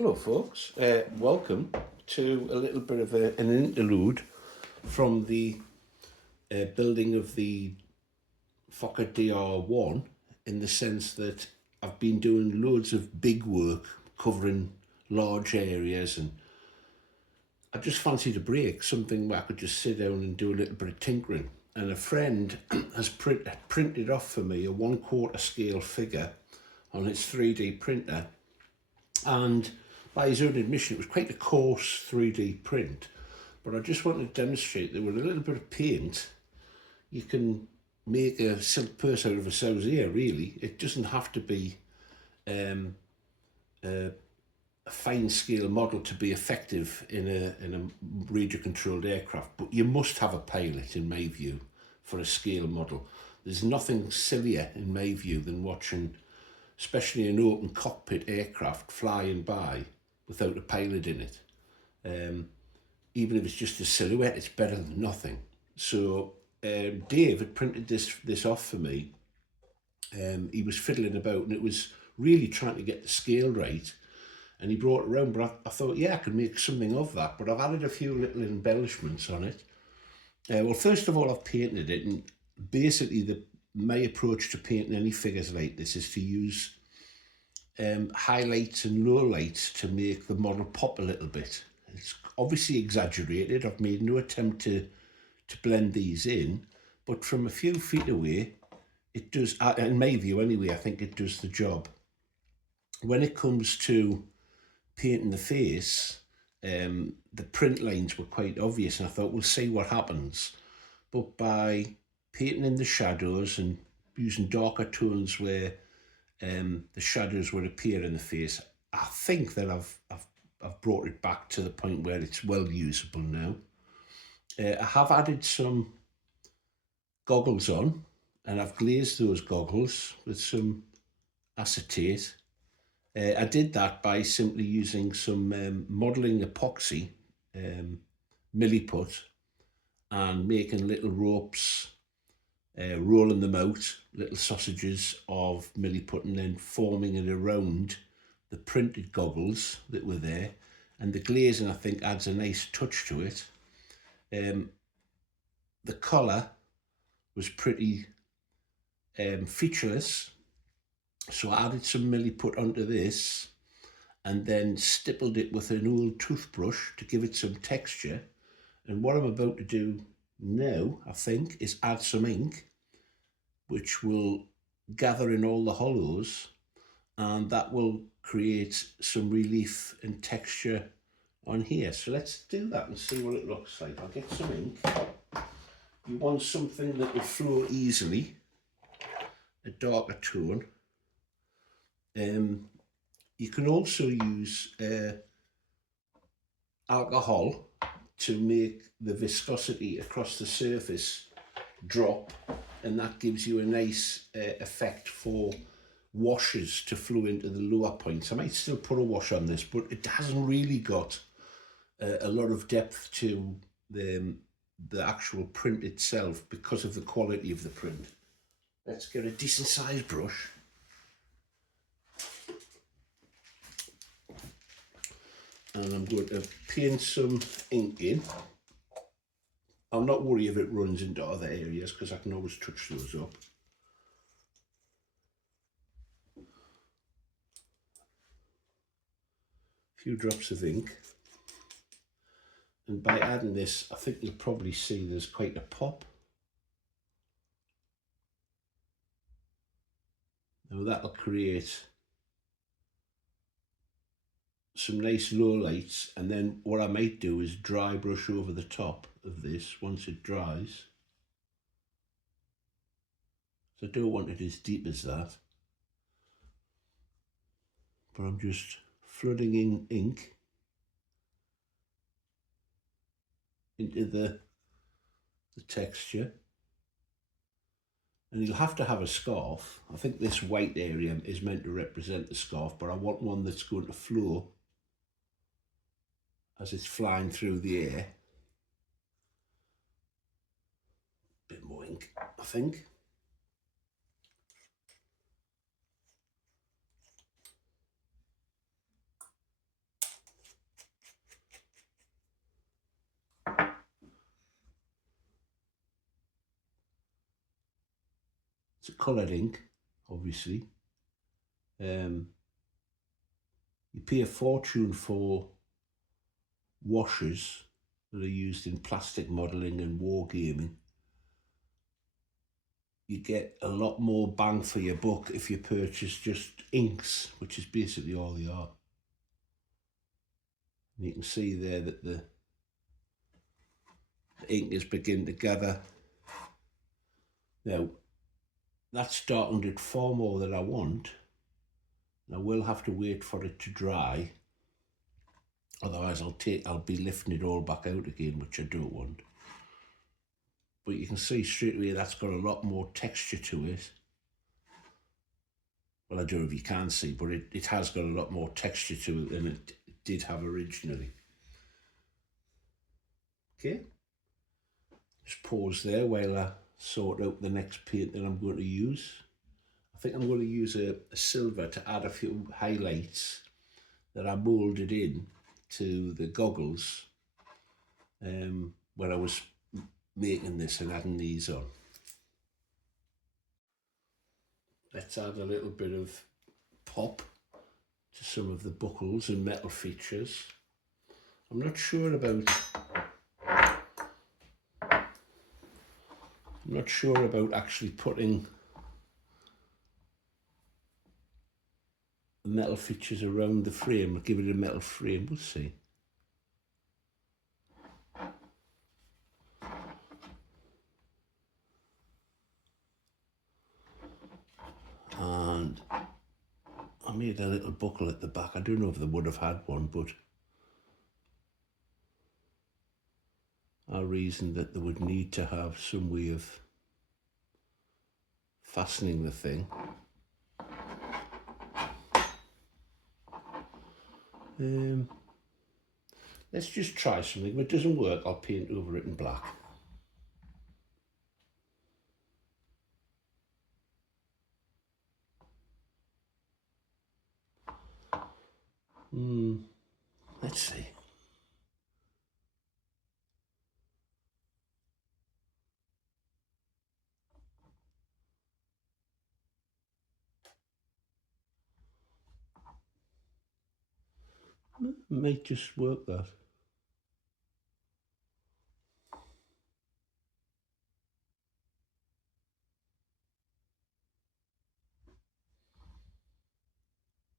Hello, folks. Welcome to a little bit of an interlude from the building of the Fokker DR1, in the sense that I've been doing loads of big work covering large areas, and I just fancied a break, something where I could just sit down and do a little bit of tinkering. And a friend has printed off for me a 1/4 scale figure on his 3D printer, and by his own admission, it was quite a coarse 3D print, but I just wanted to demonstrate that with a little bit of paint, you can make a silk purse out of a sow's ear, really. It doesn't have to be um, a fine scale model to be effective in a radio controlled aircraft, but you must have a pilot, in my view, for a scale model. There's nothing sillier, in my view, than watching, especially an open cockpit aircraft flying by without a pilot in it. Even if it's just a silhouette, it's better than nothing. So Dave had printed this off for me. He was fiddling about, and it was really trying to get the scale right. And he brought it around, but I thought, yeah, I could make something of that. But I've added a few little embellishments on it. Well, first of all, I've painted it, and basically my approach to painting any figures like this is to use highlights and lowlights to make the model pop a little bit. It's obviously exaggerated. I've made no attempt to blend these in, but from a few feet away, it does, in my view anyway, I think it does the job. When it comes to painting the face, the print lines were quite obvious, and I thought, we'll see what happens. But by painting in the shadows and using darker tones where the shadows would appear in the face, I think that I've brought it back to the point where it's well usable now. I have added some goggles on, and I've glazed those goggles with some acetate. I did that by simply using some modelling epoxy, milliput, and making little ropes, rolling them out, little sausages of milliput, and then forming it around the printed goggles that were there. And the glazing, I think, adds a nice touch to it. The colour was pretty featureless, so I added some milliput onto this and then stippled it with an old toothbrush to give it some texture. And what I'm about to do now, I think, is add some ink, which will gather in all the hollows, and that will create some relief and texture on here. So let's do that and see what it looks like. I'll get some ink. You want something that will flow easily, a darker tone. You can also use alcohol to make the viscosity across the surface drop, and that gives you a nice effect for washes to flow into the lower points. I might still put a wash on this, but it hasn't really got a lot of depth to the actual print itself because of the quality of the print. Let's get a decent sized brush. And I'm going to paint some ink in. I'm not worried if it runs into other areas because I can always touch those up. A few drops of ink. And by adding this, I think you'll probably see there's quite a pop. Now that'll create some nice low lights, and then what I might do is dry brush over the top of this once it dries. So I don't want it as deep as that, but I'm just flooding in ink into the texture. And you'll have to have a scarf. I think this white area is meant to represent the scarf, but I want one that's going to flow as it's flying through the air. A bit more ink, I think. It's a coloured ink, obviously. You pay a fortune for washers that are used in plastic modelling and wargaming. You get a lot more bang for your buck if you purchase just inks, which is basically all they are. And you can see there that the ink is beginning to gather. Now, that's starting to far more than I want. I will have to wait for it to dry. Otherwise I'll be lifting it all back out again, which I don't want. But you can see straight away that's got a lot more texture to it. Well, I don't know if you can see, but it has got a lot more texture to it than it did have originally. Okay, just pause there while I sort out the next paint that I'm going to use. I think I'm going to use a silver to add a few highlights that I moulded in to the goggles when I was making this and adding these on. Let's add a little bit of pop to some of the buckles and metal features. I'm not sure about actually putting the metal features around the frame. I'll give it a metal frame, we'll see. And I made a little buckle at the back. I don't know if they would have had one, but I reasoned that they would need to have some way of fastening the thing. Let's just try something. If it doesn't work, I'll paint over it in black. Let's see. Might just work that.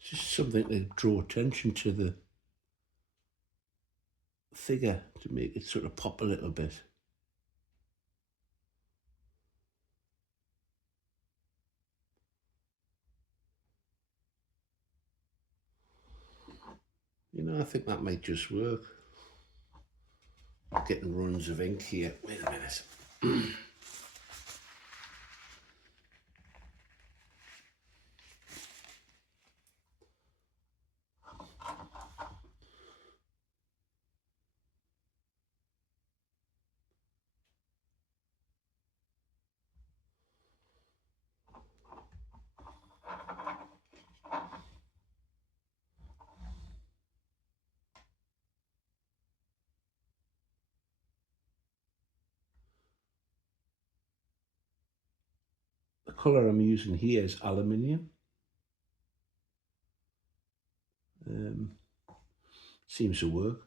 It's just something to draw attention to the figure to make it sort of pop a little bit. You know, I think that might just work. Getting runs of ink here. Wait a minute. The colour I'm using here is aluminium. Seems to work.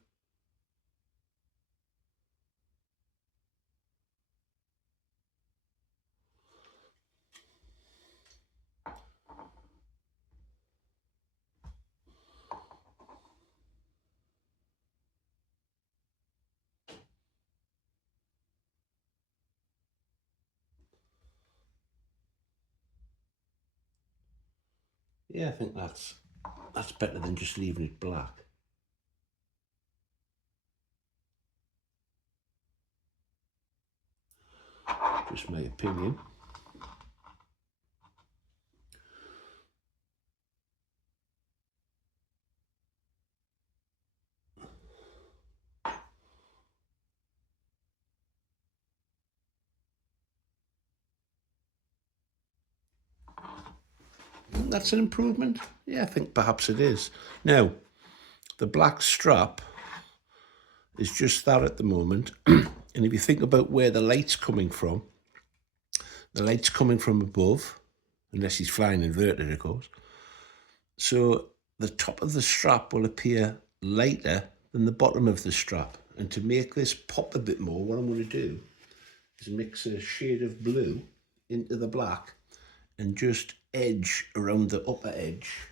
Yeah, I think that's better than just leaving it black. Just my opinion. That's an improvement. Yeah, I think perhaps it is. Now, the black strap is just that at the moment. And if you think about where the light's coming from, The light's coming from above, unless he's flying inverted, of course. So the top of the strap will appear lighter than the bottom of the strap. And to make this pop a bit more, what I'm going to do is mix a shade of blue into the black and just edge around the upper edge.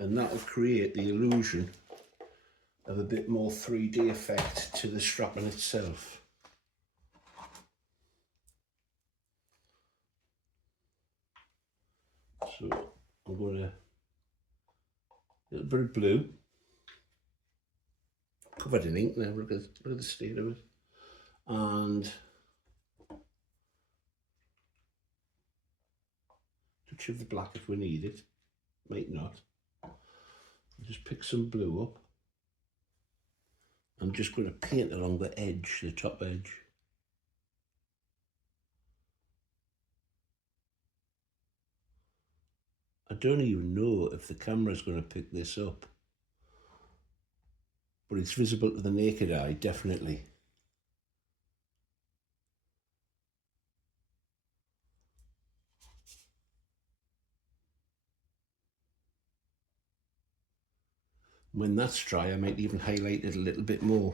And that will create the illusion of a bit more 3D effect to the strapping itself. So I'm going to, a little bit of blue, covered in ink now, look at the state of it, and touch of the black if we need it, might not. Just pick some blue up. I'm just going to paint along the edge, the top edge. I don't even know if the camera's going to pick this up, but it's visible to the naked eye, definitely. When that's dry, I might even highlight it a little bit more.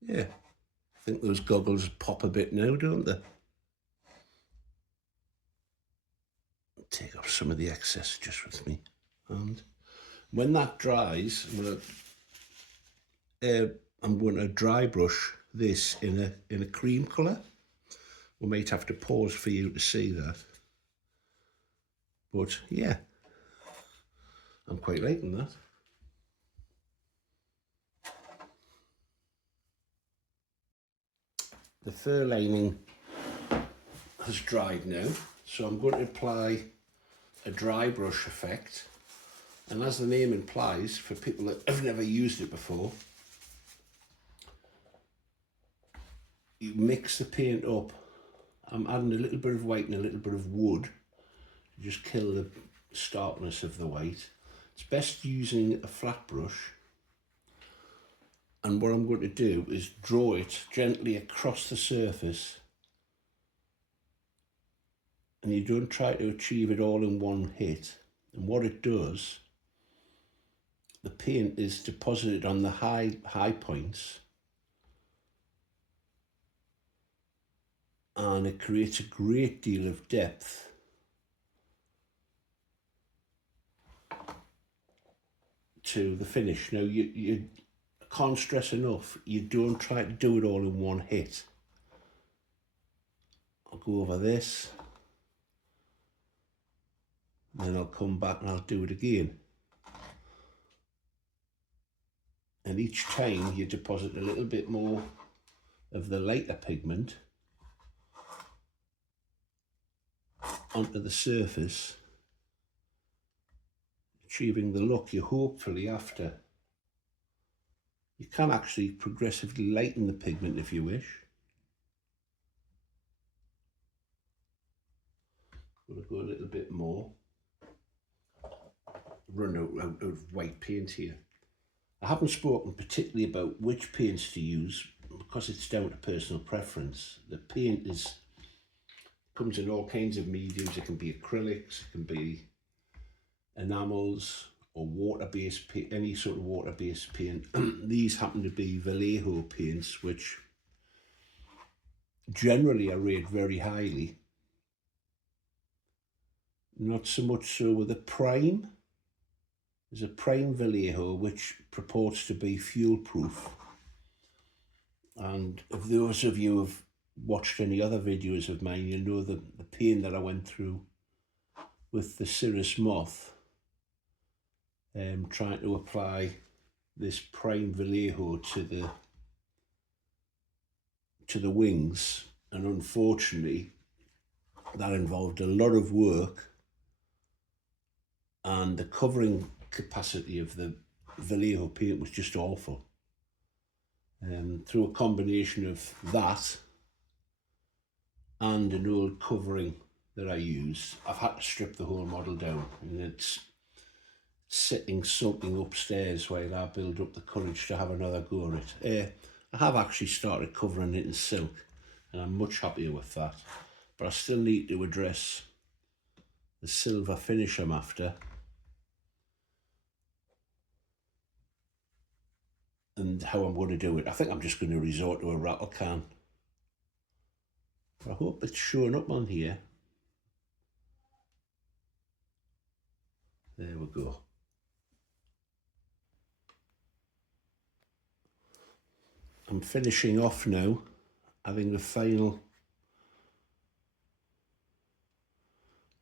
Yeah, I think those goggles pop a bit now, don't they? Take off some of the excess just with me. And when that dries, I'm going to dry brush this in a cream colour. We might have to pause for you to see that. But yeah, I'm quite liking that. The fur lining has dried now, so I'm going to apply a dry brush effect. And as the name implies, for people that have never used it before, you mix the paint up. I'm adding a little bit of white and a little bit of wood to just kill the starkness of the white. It's best using a flat brush. And what I'm going to do is draw it gently across the surface. And you don't try to achieve it all in one hit. And what it does, the paint is deposited on the high points, and it creates a great deal of depth to the finish. Now you can't stress enough, you don't try to do it all in one hit. I'll go over this, then I'll come back and I'll do it again. And each time you deposit a little bit more of the lighter pigment onto the surface, achieving the look you're hopefully after. You can actually progressively lighten the pigment if you wish. I'm going to go a little bit more. Run out of white paint here. I haven't spoken particularly about which paints to use because it's down to personal preference. The paint comes in all kinds of mediums. It can be acrylics, it can be enamels or water-based paint, any sort of water-based paint. These happen to be Vallejo paints, which generally I rate very highly. Not so much so with a prime. There's a prime Vallejo which purports to be fuel proof. And if those of you have watched any other videos of mine, you know the pain that I went through with the Cirrus Moth, trying to apply this prime Vallejo to the wings, and unfortunately that involved a lot of work, and the covering capacity of the Vallejo paint was just awful. Through a combination of that and an old covering that I use, I've had to strip the whole model down, and it's sitting sulking upstairs while I build up the courage to have another go at it. I have actually started covering it in silk, and I'm much happier with that. But I still need to address the silver finish I'm after, and how I'm going to do it. I think I'm just going to resort to a rattle can. I hope it's showing up on here. There we go. I'm finishing off now, having the final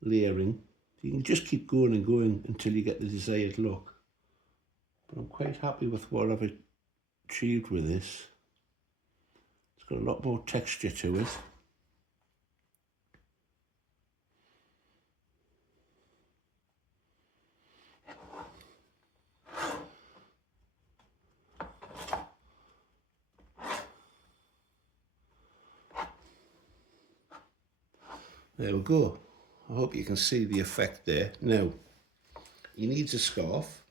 layering. You can just keep going and going until you get the desired look. But I'm quite happy with what I've achieved with this. It's got a lot more texture to it. There we go. I hope you can see the effect there. Now, he needs a scarf.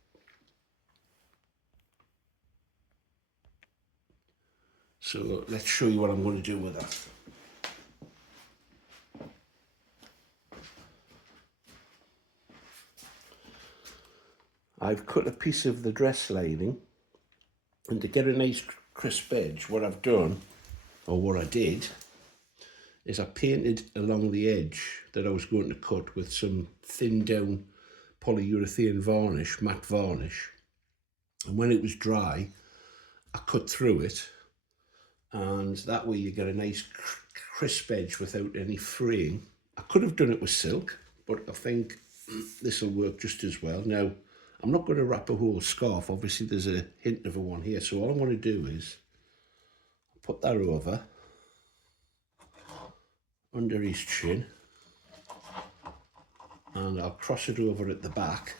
So let's show you what I'm going to do with that. I've cut a piece of the dress lining, and to get a nice crisp edge, what I've done, or what I did, is I painted along the edge that I was going to cut with some thin down polyurethane varnish, matte varnish. And when it was dry, I cut through it, and that way you get a nice crisp edge without any fraying. I could have done it with silk, but I think this will work just as well. Now, I'm not going to wrap a whole scarf. Obviously, there's a hint of a one here. So all I'm going to do is put that over under his chin, and I'll cross it over at the back,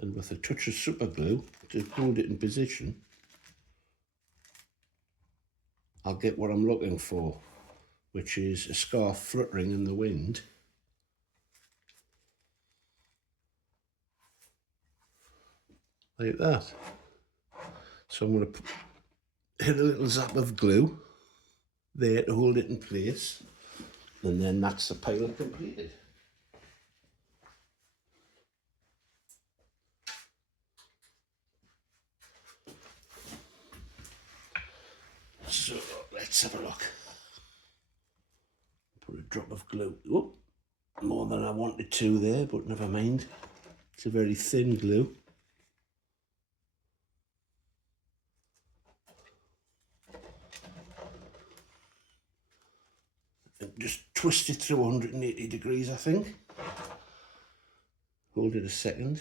and with a touch of super glue to hold it in position, I'll get what I'm looking for, which is a scarf fluttering in the wind. Like that. So I'm going to hit a little zap of glue there to hold it in place, and then that's the pilot completed. So let's have a look. Put a drop of glue. Whoop, more than I wanted to there, but never mind. It's a very thin glue. And just twist it through 180 degrees, I think. Hold it a second.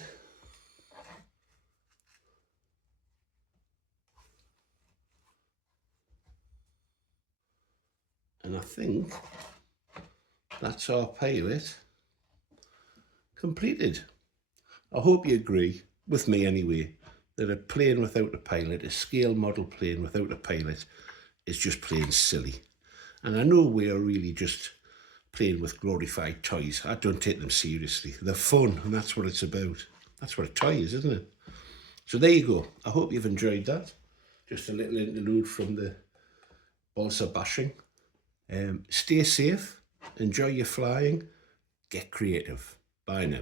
And I think that's our pilot completed. I hope you agree, with me anyway, that a plane without a pilot, a scale model plane without a pilot, is just plain silly. And I know we are really just playing with glorified toys. I don't take them seriously. They're fun, and that's what it's about. That's what a toy is, isn't it? So there you go. I hope you've enjoyed that. Just a little interlude from the balsa bashing. Stay safe, enjoy your flying, get creative. Bye now.